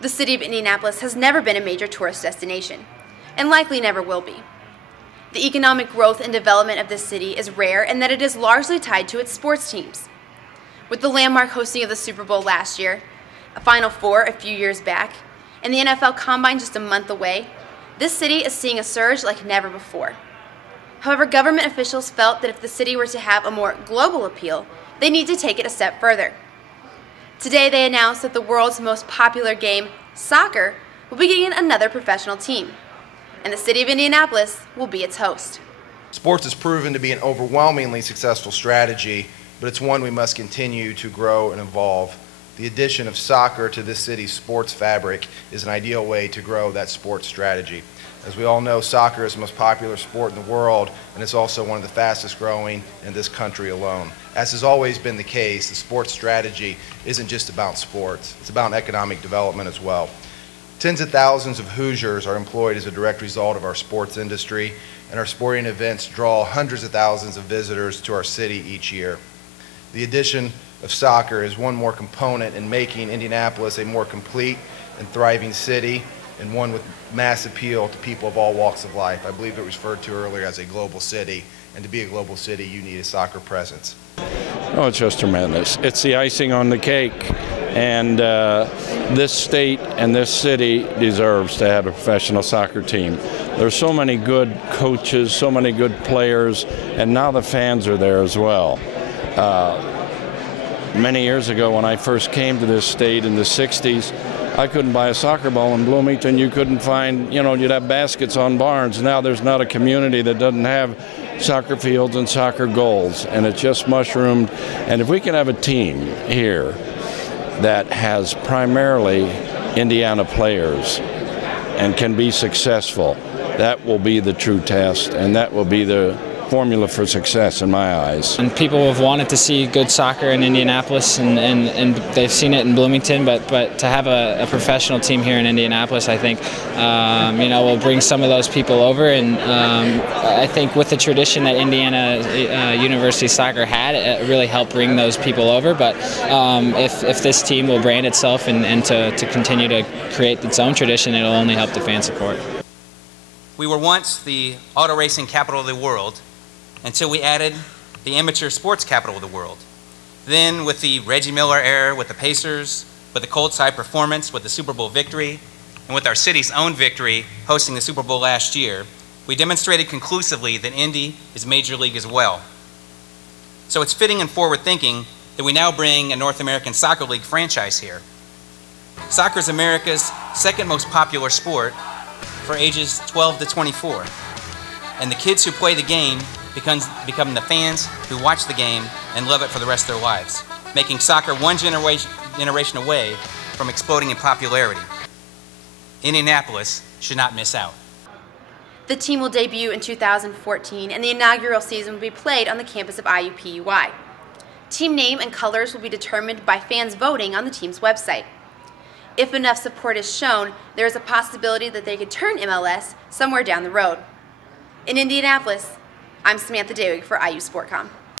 The city of Indianapolis has never been a major tourist destination, and likely never will be. The economic growth and development of this city is rare in that it is largely tied to its sports teams. With the landmark hosting of the Super Bowl last year, a Final Four a few years back, and the NFL Combine just a month away, this city is seeing a surge like never before. However, government officials felt that if the city were to have a more global appeal, they need to take it a step further. Today they announced that the world's most popular game, soccer, will be getting another professional team, and the city of Indianapolis will be its host. Sports has proven to be an overwhelmingly successful strategy, but it's one we must continue to grow and evolve. The addition of soccer to this city's sports fabric is an ideal way to grow that sports strategy. As we all know, soccer is the most popular sport in the world, and it's also one of the fastest growing in this country alone. As has always been the case, the sports strategy isn't just about sports, it's about economic development as well. Tens of thousands of Hoosiers are employed as a direct result of our sports industry, and our sporting events draw hundreds of thousands of visitors to our city each year. The addition of soccer is one more component in making Indianapolis a more complete and thriving city, and one with mass appeal to people of all walks of life. I believe it was referred to earlier as a global city, and to be a global city, you need a soccer presence. Oh, it's just tremendous. It's the icing on the cake, and this state and this city deserves to have a professional soccer team. There's so many good coaches, so many good players, and now the fans are there as well. Many years ago when I first came to this state in the 60s, I couldn't buy a soccer ball in Bloomington. You couldn't find, you'd have baskets on barns. Now there's not a community that doesn't have soccer fields and soccer goals, and it's just mushroomed. And if we can have a team here that has primarily Indiana players and can be successful, that will be the true test, and that will be the formula for success in my eyes. And people have wanted to see good soccer in Indianapolis, and they've seen it in Bloomington, but to have a professional team here in Indianapolis, I think will bring some of those people over, and I think with the tradition that Indiana University soccer had, it really helped bring those people over. But if this team will brand itself and to continue to create its own tradition, it'll only help the fan support. We were once the auto racing capital of the world, until we added the amateur sports capital of the world. Then with the Reggie Miller era with the Pacers, with the Colts' high performance, with the Super Bowl victory, and with our city's own victory hosting the Super Bowl last year, we demonstrated conclusively that Indy is Major League as well. So it's fitting and forward-thinking that we now bring a North American Soccer League franchise here. Soccer is America's second most popular sport for ages 12 to 24. And the kids who play the game become the fans who watch the game and love it for the rest of their lives, making soccer one generation away from exploding in popularity. Indianapolis should not miss out. The team will debut in 2014, and the inaugural season will be played on the campus of IUPUI. Team name and colors will be determined by fans voting on the team's website. If enough support is shown, there is a possibility that they could turn MLS somewhere down the road. In Indianapolis, I'm Samantha Dewig for IU Sportcom.